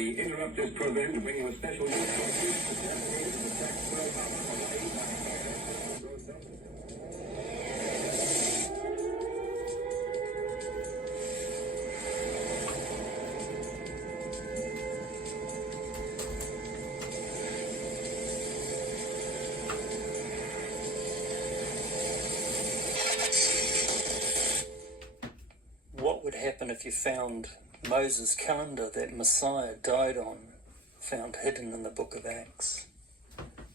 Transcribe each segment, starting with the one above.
We interrupt this program to bring you a special news coverage assassinated in the attack Pearl Harbor, Hawaii by What would happen if you found Moses' calendar that Messiah died on, found hidden in the book of Acts?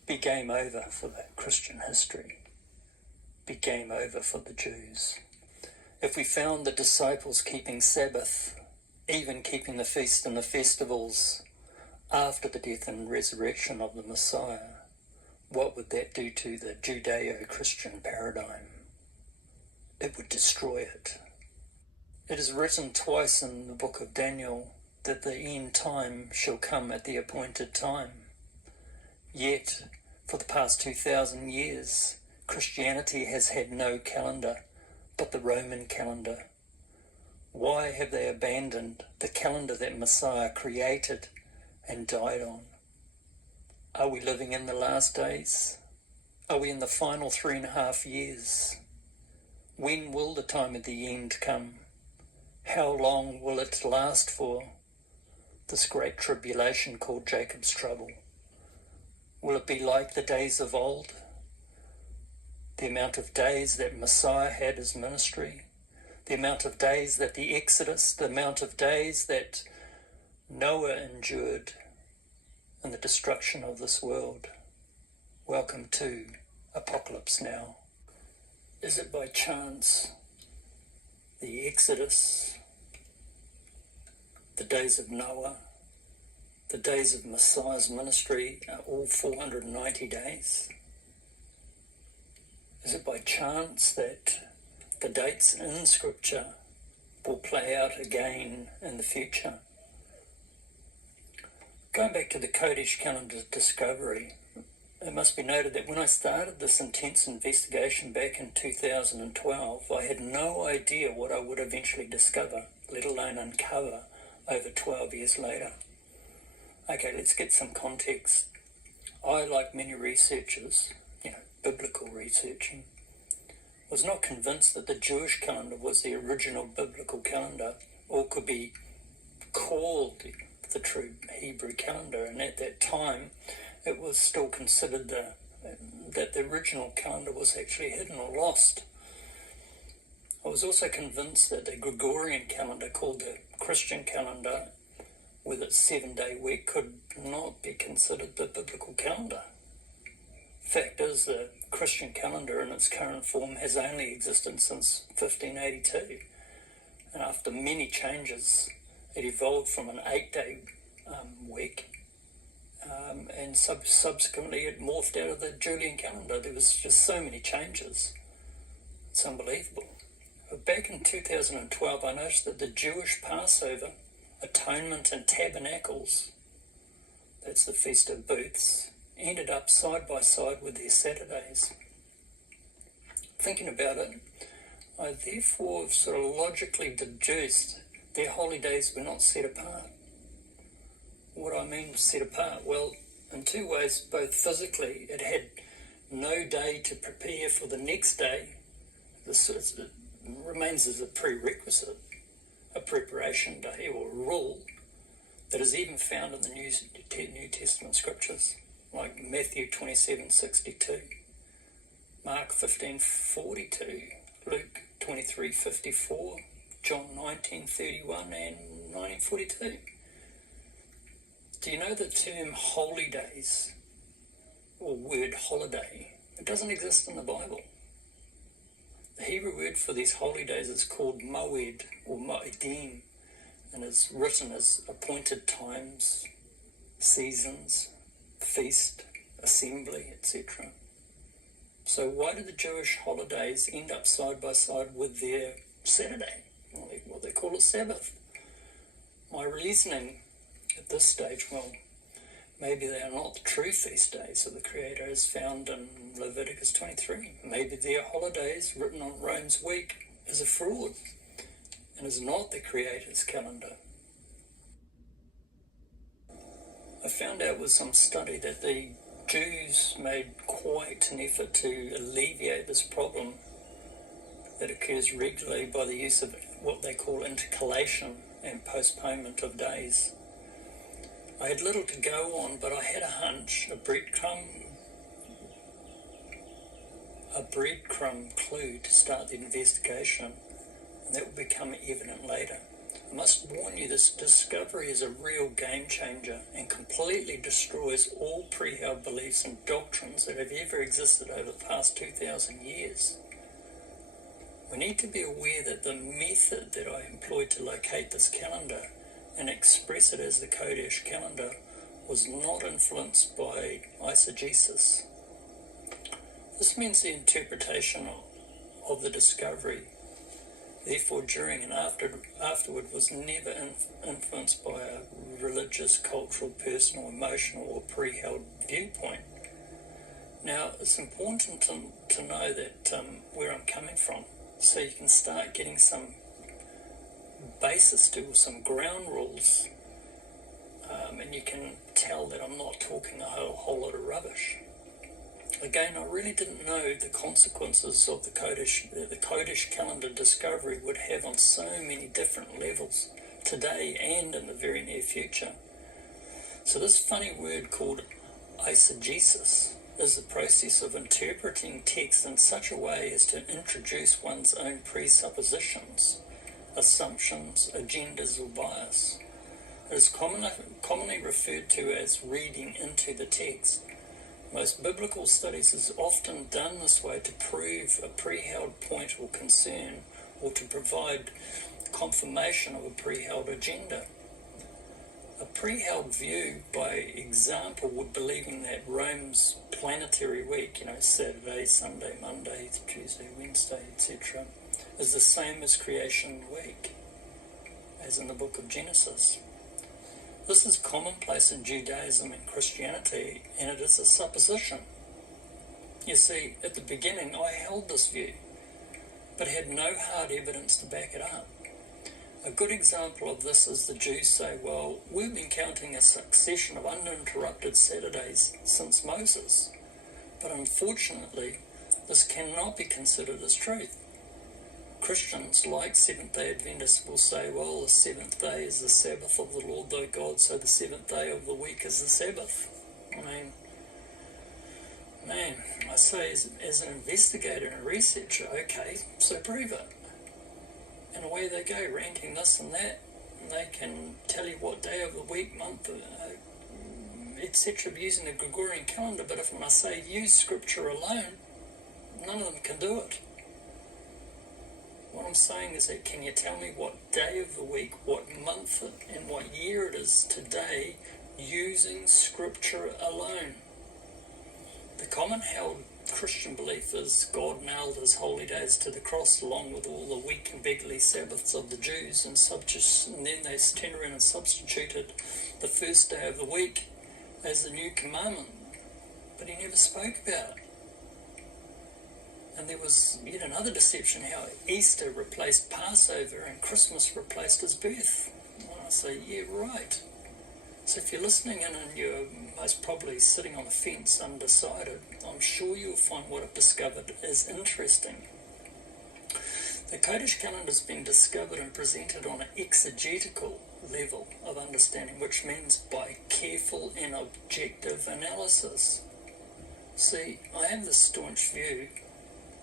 Be game over for the Christian history. Be game over for the Jews. If we found the disciples keeping Sabbath, even keeping the feast and the festivals after the death and resurrection of the Messiah, what would that do to the Judeo-Christian paradigm? It would destroy it. It is written twice in the book of Daniel that the end time shall come at the appointed time. Yet, for the past 2,000 years, Christianity has had no calendar but the Roman calendar. Why have they abandoned the calendar that Messiah created and died on? Are we living in the last days? Are we in the final 3.5 years? When will the time of the end come? How long will it last for, this great tribulation called Jacob's trouble? Will it be like the days of old? The amount of days that Messiah had his ministry, the amount of days that the Exodus, the amount of days that Noah endured in the destruction of this world. Welcome to Apocalypse Now. Is it by chance the Exodus, the days of Noah, the days of Messiah's ministry are all 490 days? Is it by chance that the dates in Scripture will play out again in the future? Going back to the Qodesh calendar discovery, it must be noted that when I started this intense investigation back in 2012, I had no idea what I would eventually discover, let alone uncover, over 12 years later. Okay, let's get some context. I, like many researchers, biblical researching, was not convinced that the Jewish calendar was the original biblical calendar or could be called the true Hebrew calendar, and at that time it was still considered that the original calendar was actually hidden or lost. I was also convinced that the Gregorian calendar, called the Christian calendar, with its 7-day week, could not be considered the biblical calendar. Fact is, the Christian calendar in its current form has only existed since 1582, and after many changes, it evolved from an 8-day week. And subsequently it morphed out of the Julian calendar. There was just so many changes. It's unbelievable. But back in 2012, I noticed that the Jewish Passover, Atonement and Tabernacles, that's the Feast of Booths, ended up side by side with their Saturdays. Thinking about it, I therefore sort of logically deduced their holy days were not set apart. What I mean set apart? Well, in two ways. Both physically, it had no day to prepare for the next day. It remains as a prerequisite, a preparation day or a rule that is even found in the New Testament scriptures, like Matthew 27:62, Mark 15:42, Luke 23:54, John 19:31 and 19:42. Do you know the term holy days, or word holiday? It doesn't exist in the Bible. The Hebrew word for these holy days is called moed or moedim, and is written as appointed times, seasons, feast, assembly, etc. So why did the Jewish holidays end up side by side with their Saturday, what they call a Sabbath? My reasoning at this stage, well, maybe they are not the true feast days of the Creator as found in Leviticus 23. Maybe their holidays written on Rome's week is a fraud and is not the Creator's calendar. I found out with some study that the Jews made quite an effort to alleviate this problem that occurs regularly by the use of what they call intercalation and postponement of days. I had little to go on, but I had a hunch, a breadcrumb clue to start the investigation, and that will become evident later. I must warn you, this discovery is a real game changer and completely destroys all pre-held beliefs and doctrines that have ever existed over the past 2,000 years. We need to be aware that the method that I employed to locate this calendar and express it as the Qodesh calendar was not influenced by eisegesis. This means the interpretation of the discovery, therefore during and afterward, was never influenced by a religious, cultural, personal, emotional or pre-held viewpoint. Now, it's important to know that where I'm coming from, so you can start getting some basis to, some ground rules, and you can tell that I'm not talking a whole lot of rubbish. Again, I really didn't know the consequences of the Qodesh calendar discovery would have on so many different levels, today and in the very near future. So this funny word called eisegesis is the process of interpreting text in such a way as to introduce one's own presuppositions, assumptions, agendas or bias. It is commonly referred to as reading into the text. Most biblical studies is often done this way to prove a pre-held point or concern, or to provide confirmation of a pre-held agenda. A pre-held view, by example, would believing that Rome's planetary week, Saturday, Sunday, Monday, Tuesday, Wednesday, etc., is the same as creation week, as in the book of Genesis. This is commonplace in Judaism and Christianity, and it is a supposition. You see, at the beginning I held this view, but had no hard evidence to back it up. A good example of this is the Jews say, well, we've been counting a succession of uninterrupted Saturdays since Moses, but unfortunately this cannot be considered as truth. Christians, like Seventh-day Adventists, will say, well, the seventh day is the Sabbath of the Lord thy God, so the seventh day of the week is the Sabbath. I say as an investigator and a researcher, okay, so prove it. And away they go, ranking this and that, and they can tell you what day of the week, month, etc., using the Gregorian calendar, but if when I say use scripture alone, none of them can do it. What I'm saying is that, can you tell me what day of the week, what month and what year it is today using scripture alone? The common held Christian belief is God nailed his holy days to the cross along with all the week and beggarly Sabbaths of the Jews, and then they turned around and substituted the first day of the week as the new commandment. But he never spoke about it. And there was yet another deception, how Easter replaced Passover and Christmas replaced his birth. And I say, yeah, right. So if you're listening in and you're most probably sitting on the fence undecided, I'm sure you'll find what I've discovered is interesting. The Qodesh calendar has been discovered and presented on an exegetical level of understanding, which means by careful and objective analysis. See, I have this staunch view: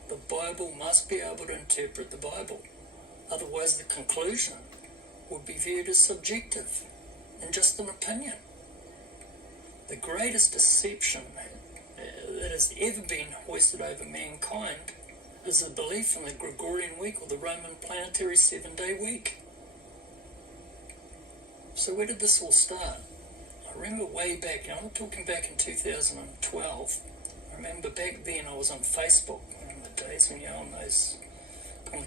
the Bible must be able to interpret the Bible. Otherwise the conclusion would be viewed as subjective and just an opinion. The greatest deception that has ever been hoisted over mankind is the belief in the Gregorian week or the Roman planetary 7-day week. So where did this all start? I remember way back, I'm talking back in 2012, I remember back then I was on Facebook, in the days when you're on the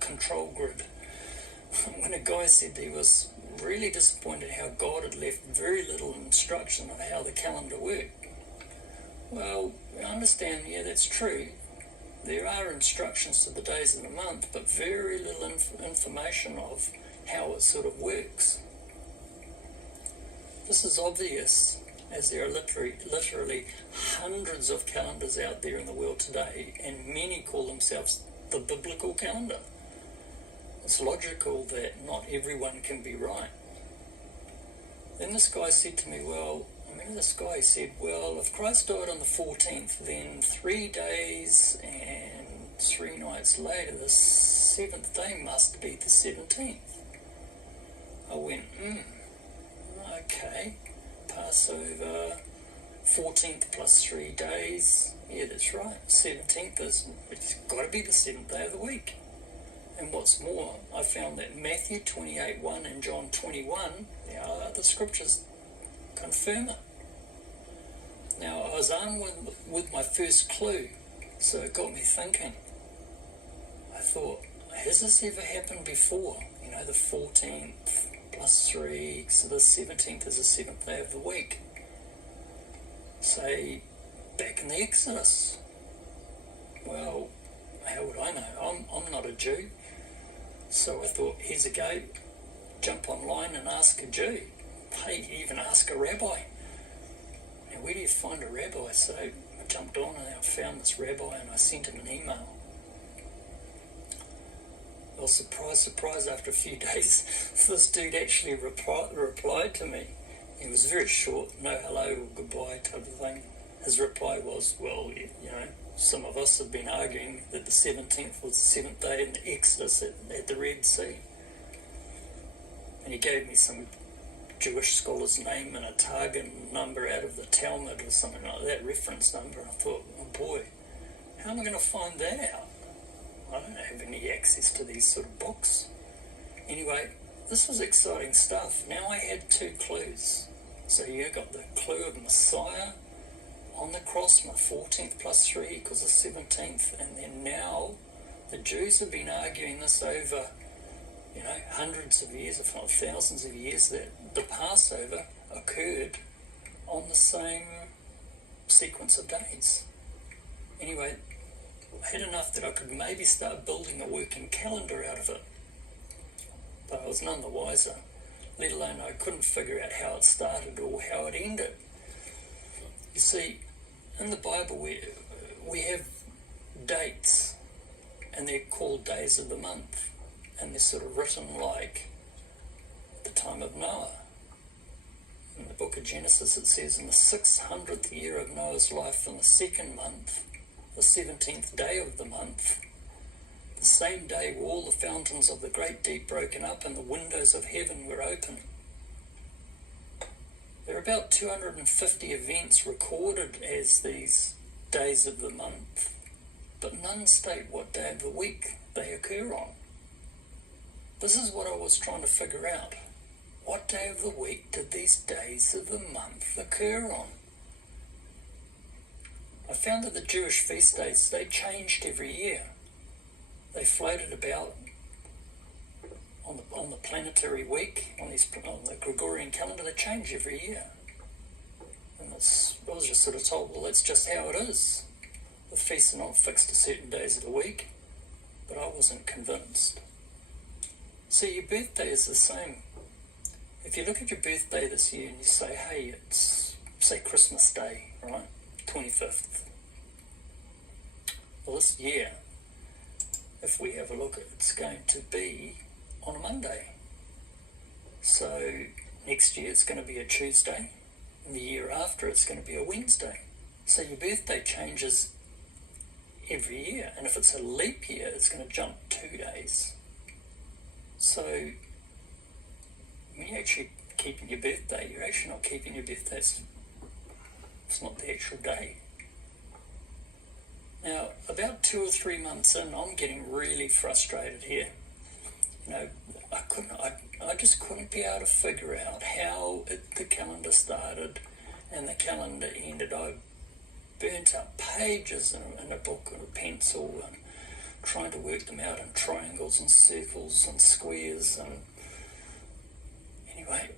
control grid, when a guy said he was really disappointed how God had left very little instruction on how the calendar worked. Well, I understand, yeah, that's true. There are instructions to the days of the month, but very little information of how it sort of works. This is obvious, as there are literally hundreds of calendars out there in the world today, and many call themselves the biblical calendar. It's logical that not everyone can be right. Then this guy said to me, if Christ died on the 14th, then 3 days and 3 nights later, the 7th day must be the 17th. I went, okay, Passover, 14th plus 3 days, yeah, that's right, 17th it's got to be the 7th day of the week. And what's more, I found that Matthew 28:1 and John 21, the scriptures confirm it. Now, I was armed with my first clue, so it got me thinking. I thought, has this ever happened before? The 14th plus 3, so the 17th is the 7th day of the week. Say, back in the Exodus. Well, how would I know? I'm not a Jew. So I thought, here's a go. Jump online and ask a Jew. Hey, even ask a rabbi. Now, where do you find a rabbi? So I jumped on and I found this rabbi and I sent him an email. Well, surprise, surprise, after a few days, this dude actually replied to me. He was very short, no hello or goodbye type of thing. His reply was, some of us have been arguing that the 17th was the 7th day in the Exodus at the Red Sea. And he gave me some Jewish scholar's name and a target number out of the Talmud or something like that, reference number. I thought, oh boy, how am I going to find that out? I don't have any access to these sort of books. Anyway, this was exciting stuff. Now I had 2 clues. So you got the clue of Messiah on the cross, my 14th plus 3 equals the 17th, and then now the Jews have been arguing this over, hundreds of years, if not thousands of years, that the Passover occurred on the same sequence of days. Anyway, I had enough that I could maybe start building a working calendar out of it, but I was none the wiser, let alone I couldn't figure out how it started or how it ended. You see, in the Bible we have dates, and they're called days of the month, and they're sort of written like the time of Noah. In the book of Genesis it says, in the 600th year of Noah's life, in the 2nd month, the 17th day of the month, the same day were all the fountains of the great deep broken up and the windows of heaven were open. There are about 250 events recorded as these days of the month, but none state what day of the week they occur on. This is what I was trying to figure out. What day of the week did these days of the month occur on? I found that the Jewish feast days, they changed every year. They floated about on the planetary week, on the Gregorian calendar. They change every year. And I was just sort of told, well, that's just how it is. The feasts are not fixed to certain days of the week, but I wasn't convinced. See, your birthday is the same. If you look at your birthday this year and you say, hey, it's, say, Christmas Day, right? 25th. Well, this year, if we have a look, it's going to be on a Monday. So next year it's going to be a Tuesday, and the year after it's going to be a Wednesday. So your birthday changes every year, and if it's a leap year, it's going to jump 2 days. So when you're actually keeping your birthday, you're actually not keeping your birthday. It's not the actual day. Now, about 2 or 3 months in, I'm getting really frustrated here. I just couldn't be able to figure out how the calendar started and the calendar ended. I burnt up pages in a book with a pencil and trying to work them out in triangles and circles and squares. And anyway,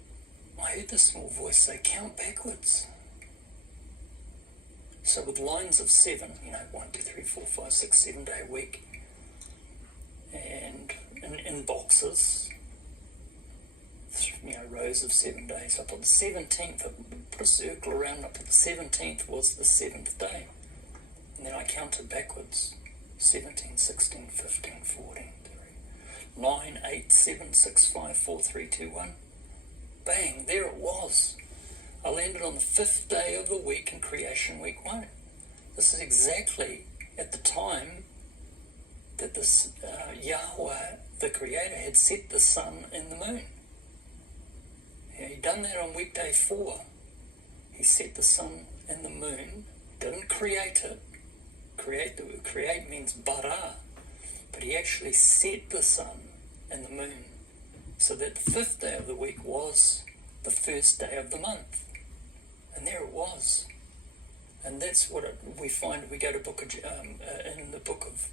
I heard this small voice say, count backwards. So with lines of 7, 1, 2, 3, 4, 5, 6, 7 day week, and in boxes, rows of 7 days. I put the 17th, I put a circle around it, I put the 17th was the 7th day. And then I counted backwards. 17, 16, 15, 14, 9, 8, 7, 6, 5, 4, 3, 2, 1. Bang, there it was. I landed on the 5th day of the week in creation week 1. This is exactly at the time that this Yahweh, the Creator, had set the sun and the moon. He'd done that on week day 4. He set the sun and the moon, didn't create it. Create means bara, but he actually set the sun and the moon so that the 5th day of the week was the 1st day of the month. And there it was. And that's what we find. We go to in the book of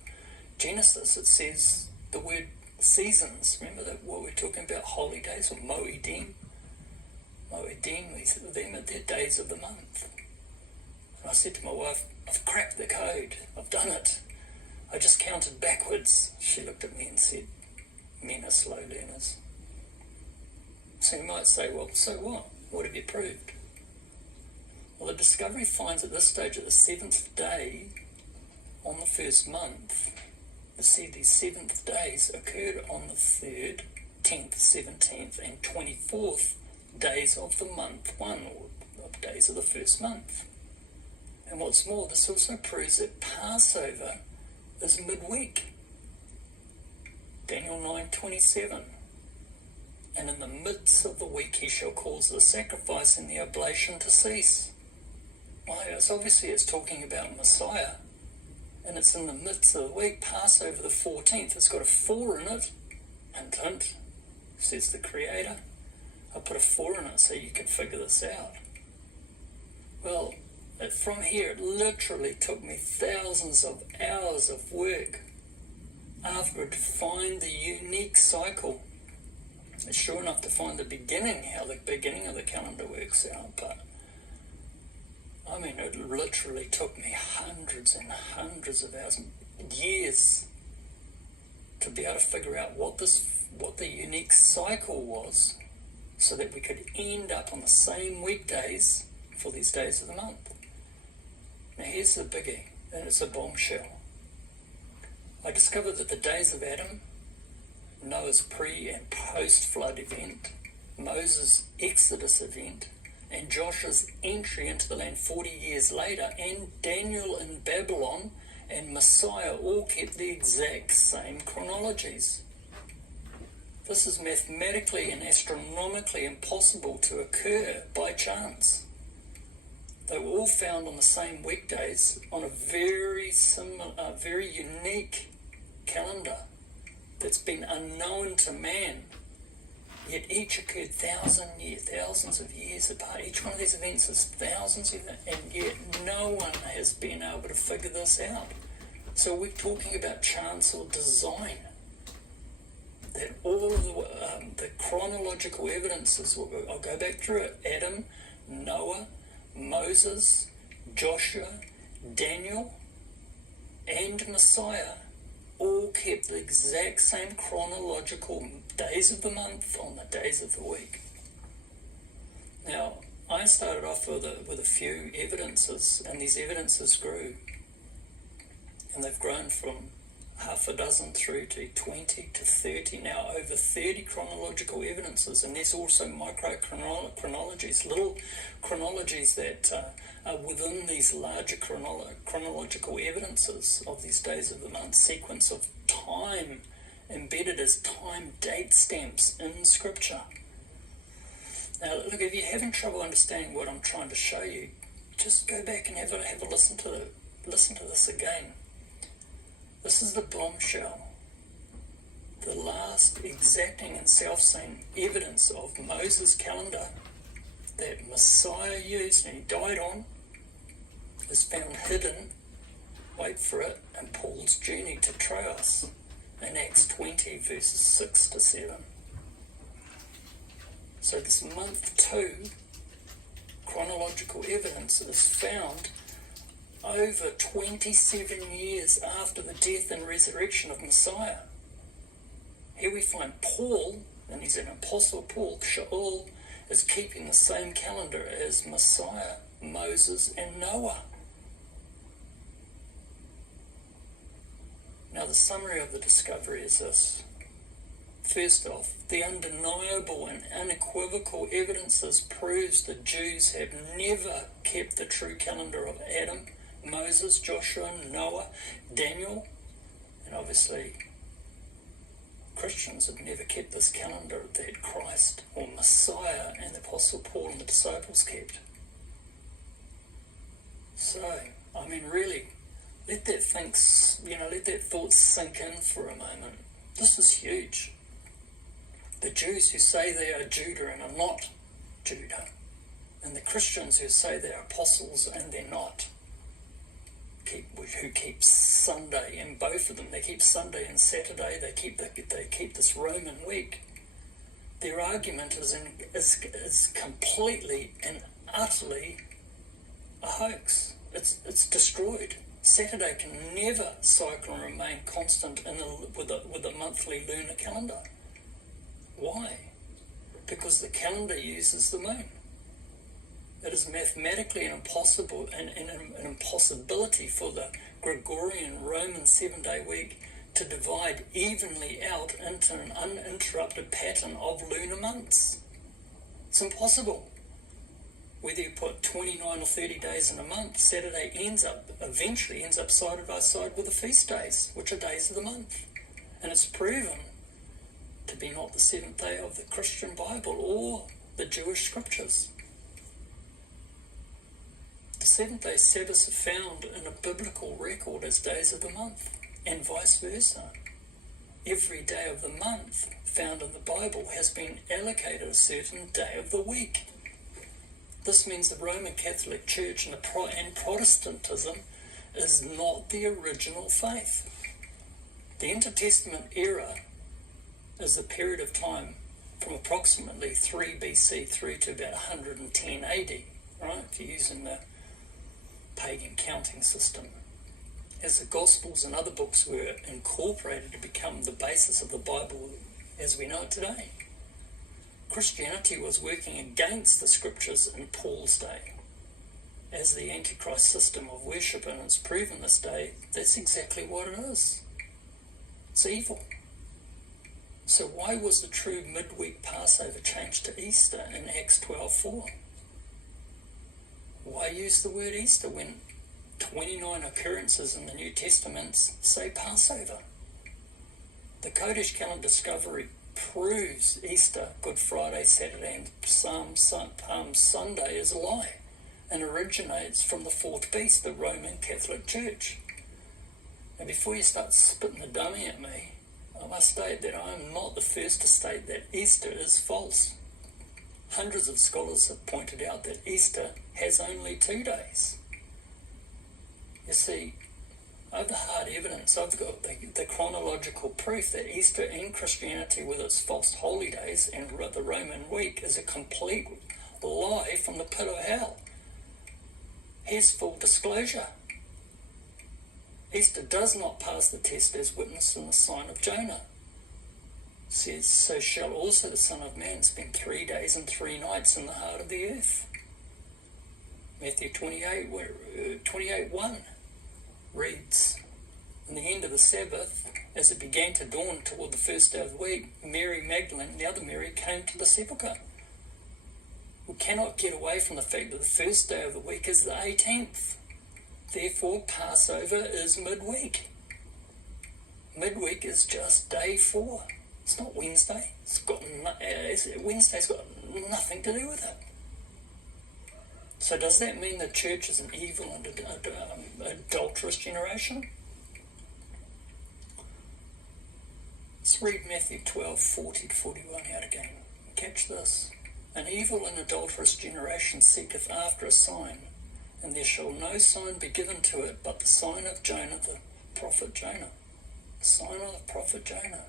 Genesis, it says the word seasons. Remember what we're talking about, holy days, or moedim? Moedim, them are their days of the month. And I said to my wife, I've cracked the code. I've done it. I just counted backwards. She looked at me and said, men are slow learners. So you might say, well, so what? What have you proved? Well, the discovery finds at this stage at the 7th day on the 1st month, you see these 7th days occurred on the 3rd, 10th, 17th and 24th days of the month 1, or days of the 1st month. And what's more, this also proves that Passover is midweek. Daniel 9:27. And in the midst of the week he shall cause the sacrifice and the oblation to cease. Well, it's talking about Messiah. And it's in the midst of the week, Passover the 14th. It's got a 4 in it. Hint, hint, says the Creator. I put a 4 in it so you can figure this out. Well, from here, it literally took me thousands of hours of work afterward to find the unique cycle. It's sure enough to find the beginning, how the beginning of the calendar works out, but I mean, it literally took me hundreds and hundreds of hours, years, to be able to figure out what the unique cycle was, so that we could end up on the same weekdays for these days of the month. Now here's the biggie, and it's a bombshell. I discovered that the days of Adam, Noah's pre- and post-flood event, Moses' Exodus event, and Joshua's entry into the land 40 years later, and Daniel in Babylon and Messiah all kept the exact same chronologies. This is mathematically and astronomically impossible to occur by chance. They were all found on the same weekdays on a very unique calendar that's been unknown to man. Yet each occurred thousands of years apart. Each one of these events is thousands of years, and yet no one has been able to figure this out. So we're talking about chance or design. That all of the chronological evidences, I'll go back through it, Adam, Noah, Moses, Joshua, Daniel, and Messiah all kept the exact same chronological days of the month on the days of the week. Now, I started off with a few evidences, and these evidences grew. And they've grown from half a dozen through to 20 to 30, now over 30 chronological evidences. And there's also micro-chronologies, little chronologies that are within these larger chronological evidences of these days of the month, sequence of time embedded as time date stamps in Scripture. Now, look, if you're having trouble understanding what I'm trying to show you, just go back and have a listen to this again. This is the bombshell, the last exacting and self-same evidence of Moses' calendar that Messiah used and he died on is found hidden, wait for it, in Paul's journey to Troas in Acts 20 verses 6 to 7. So this month 2 chronological evidence is found over 27 years after the death and resurrection of Messiah. Here we find Paul and he's an apostle Paul. Shaul is keeping the same calendar as Messiah, Moses, and Noah. Now, the summary of the discovery is this. First off, the undeniable and unequivocal evidences proves the Jews have never kept the true calendar of Adam, Moses, Joshua, Noah, Daniel, and obviously Christians have never kept this calendar that Christ or Messiah and the Apostle Paul and the disciples kept. So, I mean, really, let that thought sink in for a moment. This is huge. The Jews who say they are Judah and are not Judah, and the Christians who say they're apostles and they're not, who keep Sunday, and both of them, they keep Sunday and Saturday, they keep this Roman week. Their argument is completely and utterly a hoax. It's destroyed. Saturday can never cycle and remain constant with a monthly lunar calendar. Why? Because the calendar uses the moon. It is mathematically an impossibility for the Gregorian Roman 7-day week to divide evenly out into an uninterrupted pattern of lunar months. It's impossible. Whether you put 29 or 30 days in a month, Saturday eventually ends up side by side with the feast days, which are days of the month. And it's proven to be not the seventh day of the Christian Bible or the Jewish scriptures. The seventh-day Sabbaths are found in a biblical record as days of the month, and vice versa. Every day of the month found in the Bible has been allocated a certain day of the week. This means the Roman Catholic Church and Protestantism is not the original faith. The Intertestament era is a period of time from approximately 3 BC through to about 110 AD, right, if you're using the pagan counting system, as the Gospels and other books were incorporated to become the basis of the Bible as we know it today. Christianity was working against the scriptures in Paul's day as the Antichrist system of worship, and it's proven this day that's exactly what it is. It's evil. So why was the true midweek Passover changed to Easter in Acts 12:4? Why use the word Easter when 29 occurrences in the New Testament say Passover? The Qodesh calendar discovery proves Easter, Good Friday, Saturday, and Palm Sunday is a lie and originates from the fourth beast, the Roman Catholic Church. Now, before you start spitting the dummy at me, I must state that I am not the first to state that Easter is false. Hundreds of scholars have pointed out that Easter has only 2 days. You see, I have the hard evidence. I've got the chronological proof that Easter in Christianity, with its false holy days and the Roman week, is a complete lie from the pit of hell. Here's full disclosure. Easter does not pass the test as witnessed in the sign of Jonah. It says, so shall also the Son of Man spend 3 days and 3 nights in the heart of the earth. Matthew 28:1 reads, in the end of the Sabbath, as it began to dawn toward the first day of the week, Mary Magdalene, the other Mary, came to the sepulchre. We cannot get away from the fact that the first day of the week is the 18th. Therefore, Passover is midweek. Midweek is just day 4. It's not Wednesday. Wednesday's got nothing to do with it. So does that mean the church is an evil and adulterous generation? Let's read Matthew 12:40-41 out again. Catch this. An evil and adulterous generation seeketh after a sign, and there shall no sign be given to it but the sign of Jonah, the prophet Jonah. The sign of the prophet Jonah.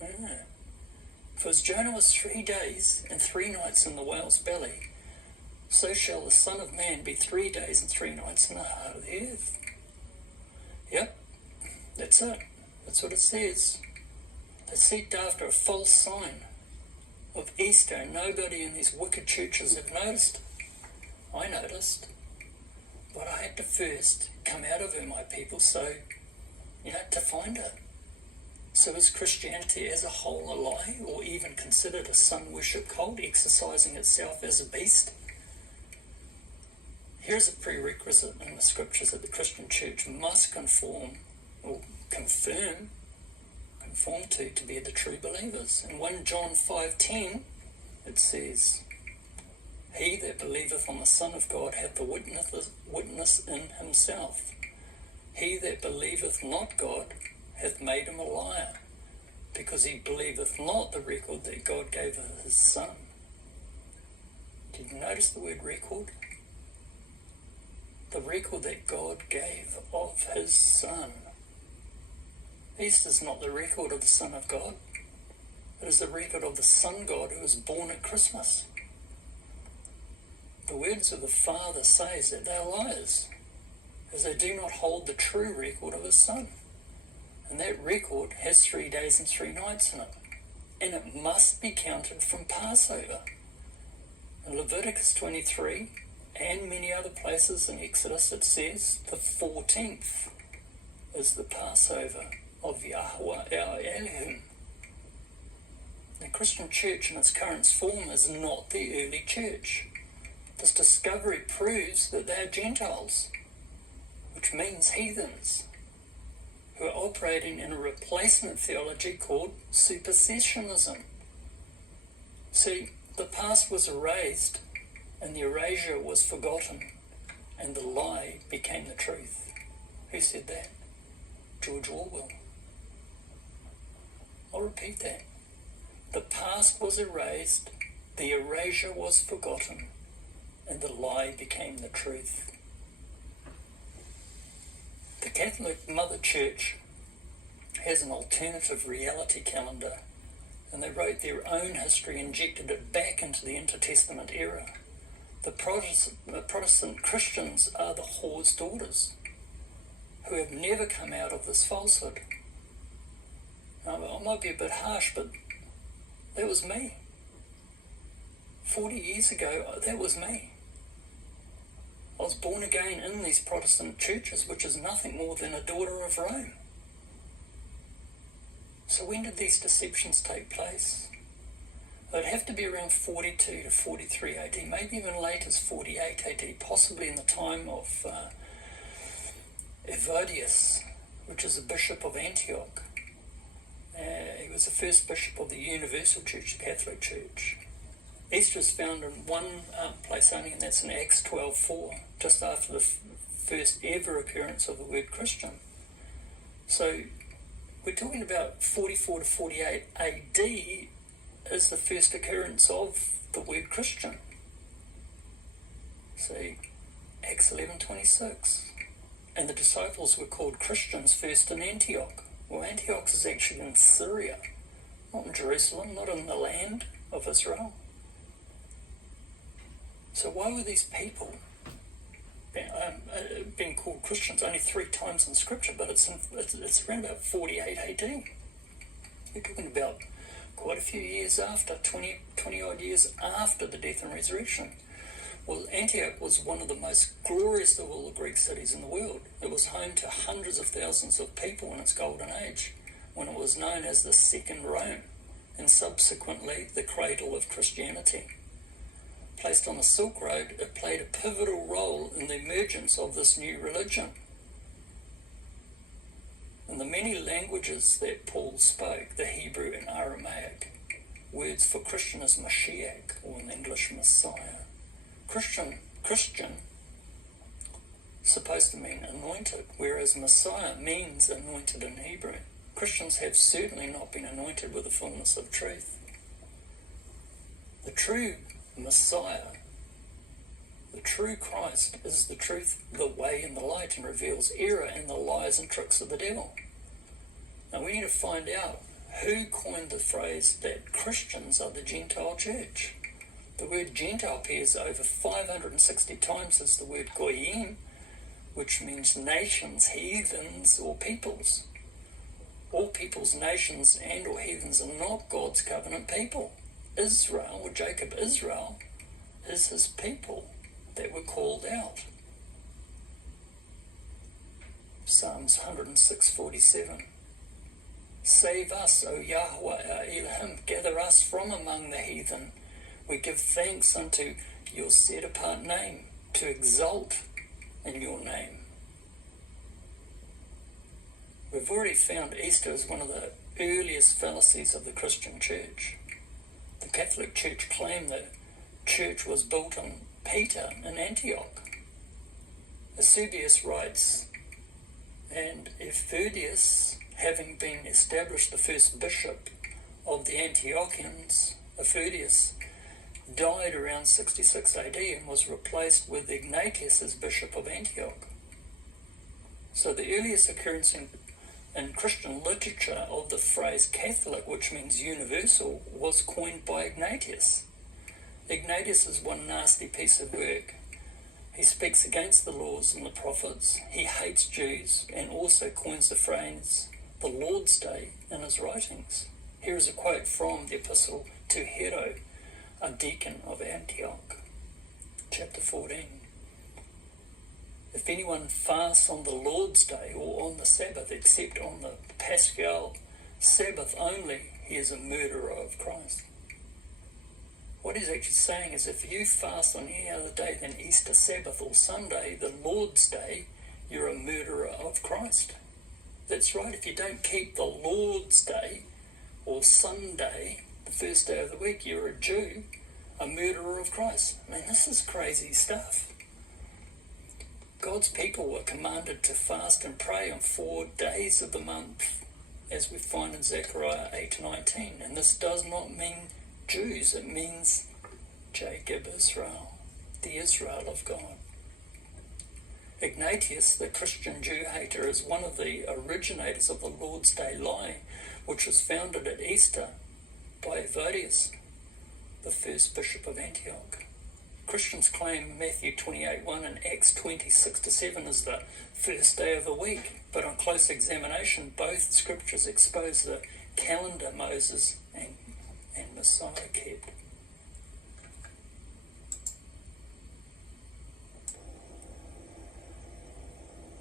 Yeah. For as Jonah was 3 days and 3 nights in the whale's belly, so shall the Son of Man be 3 days and 3 nights in the heart of the earth. Yep, that's it. That's what it says. They seeked after a false sign, Easter and nobody in these wicked churches have noticed. I noticed. But I had to first come out of her, my people, so, to find her. So is Christianity as a whole a lie, or even considered a sun worship cult exercising itself as a beast? Here's a prerequisite in the scriptures that the Christian church must confirm to be the true believers. In 1 John 5:10, it says, "He that believeth on the Son of God hath the witness in himself. He that believeth not God hath made him a liar, because he believeth not the record that God gave of his Son." Did you notice the word record? The record that God gave of his Son. Easter is not the record of the Son of God. It is the record of the Son God who was born at Christmas. The words of the Father says that they are liars, as they do not hold the true record of his Son. And that record has 3 days and 3 nights in it. And it must be counted from Passover. In Leviticus 23 and many other places in Exodus, it says the 14th is the Passover of Yahweh our Elohim. The Christian church in its current form is not the early church. This discovery proves that they are Gentiles, which means heathens, who are operating in a replacement theology called supersessionism. See, the past was erased, and the erasure was forgotten, and the lie became the truth. Who said that? George Orwell. I'll repeat that. The past was erased, the erasure was forgotten, and the lie became the truth. The Catholic Mother Church has an alternative reality calendar, and they wrote their own history, injected it back into the Intertestament era. The Protestant Christians are the whore's daughters, who have never come out of this falsehood. Now, I might be a bit harsh, but that was me. 40 years ago, that was me. I was born again in these Protestant churches, which is nothing more than a daughter of Rome. So when did these deceptions take place? It'd have to be around 42 to 43 AD, maybe even late as 48 AD, possibly in the time of Evodius, which is the bishop of Antioch. He was the first bishop of the Universal Church, the Catholic Church. Easter is found in one place only, and that's in Acts 12:4, just after the first ever occurrence of the word Christian. So we're talking about 44 to 48 AD is the first occurrence of the word Christian. See, Acts 11:26. And the disciples were called Christians first in Antioch. Well, Antioch is actually in Syria, not in Jerusalem, not in the land of Israel. So why were these people being called Christians? Only 3 times in Scripture, but it's around about 48 AD. We're talking about quite a few years after, 20 odd years after the death and resurrection. Well, Antioch was one of the most glorious of all the Greek cities in the world. It was home to hundreds of thousands of people in its golden age, when it was known as the Second Rome, and subsequently the cradle of Christianity. Placed on the Silk Road, it played a pivotal role in the emergence of this new religion. In the many languages that Paul spoke, the Hebrew and Aramaic, words for Christian is Mashiach, or in English, Messiah. Christian, supposed to mean anointed, whereas Messiah means anointed in Hebrew. Christians have certainly not been anointed with the fullness of truth. The true Messiah, the true Christ, is the truth, the way and the light, and reveals error and the lies and tricks of the devil. Now we need to find out who coined the phrase that Christians are the Gentile church. The word Gentile appears over 560 times as the word Goyim, which means nations, heathens, or peoples. All peoples, nations, and or heathens are not God's covenant people. Israel, or Jacob Israel, is his people that were called out. Psalms 106:47. Save us, O Yahweh, our Elohim, gather us from among the heathen. We give thanks unto your set-apart name, to exult in your name. We've already found Easter as one of the earliest fallacies of the Christian church. The Catholic Church claimed that church was built on Peter in Antioch. Eusebius writes, and Epaphroditus, having been established the first bishop of the Antiochians, Epaphroditus died around 66 AD and was replaced with Ignatius as bishop of Antioch. So the earliest occurrence in Christian literature of the phrase Catholic, which means universal, was coined by Ignatius. Ignatius is one nasty piece of work. He speaks against the laws and the prophets. He hates Jews and also coins the phrase the Lord's Day in his writings. Here is a quote from the epistle to Hero, a deacon of Antioch, chapter 14. If anyone fasts on the Lord's Day or on the Sabbath, except on the Paschal Sabbath only, he is a murderer of Christ. What he's actually saying is if you fast on any other day than Easter Sabbath or Sunday, the Lord's Day, you're a murderer of Christ. That's right, if you don't keep the Lord's Day or Sunday, the first day of the week, you're a Jew, a murderer of Christ. Man, this is crazy stuff. God's people were commanded to fast and pray on 4 days of the month, as we find in Zechariah 8:19. And this does not mean Jews, it means Jacob Israel, the Israel of God. Ignatius, the Christian Jew hater, is one of the originators of the Lord's Day lie, which was founded at Easter by Epaphroditus, the first bishop of Antioch. Christians claim Matthew 28:1 and Acts 20:6-7 as the first day of the week, but on close examination, both scriptures expose the calendar Moses and Messiah kept.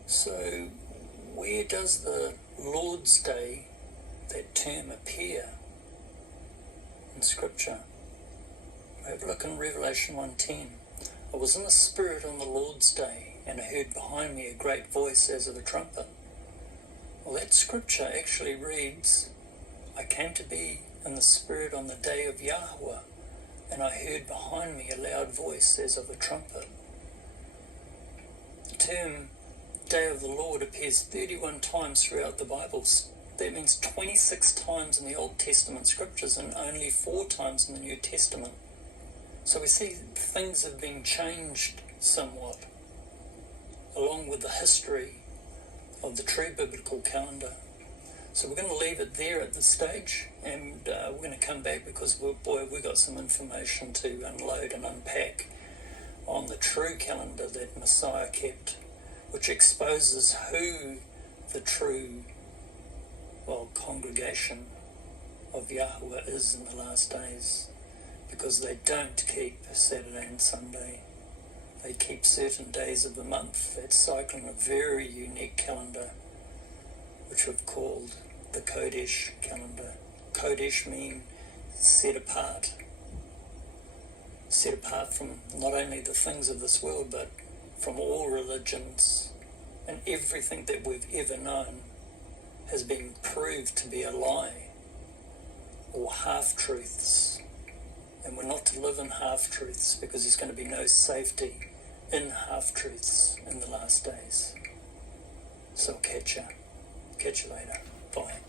So, where does the Lord's Day, that term, appear in Scripture? Have a look in Revelation 1:10. I was in the Spirit on the Lord's Day, and I heard behind me a great voice as of a trumpet. Well, that Scripture actually reads, I came to be in the Spirit on the day of Yahweh, and I heard behind me a loud voice as of a trumpet. The term Day of the Lord appears 31 times throughout the Bible. That means 26 times in the Old Testament scriptures and only 4 times in the New Testament. So we see things have been changed somewhat, along with the history of the true biblical calendar. So we're going to leave it there at this stage, and we're going to come back because, we've got some information to unload and unpack on the true calendar that Messiah kept, which exposes who the true, congregation of Yahweh is in the last days, because they don't keep Saturday and Sunday. They keep certain days of the month that cycle in a very unique calendar, which we've called the Qodesh calendar. Qodesh means set apart from not only the things of this world, but from all religions, and everything that we've ever known has been proved to be a lie or half-truths. And we're not to live in half-truths, because there's going to be no safety in half-truths in the last days. So catch you later. Bye.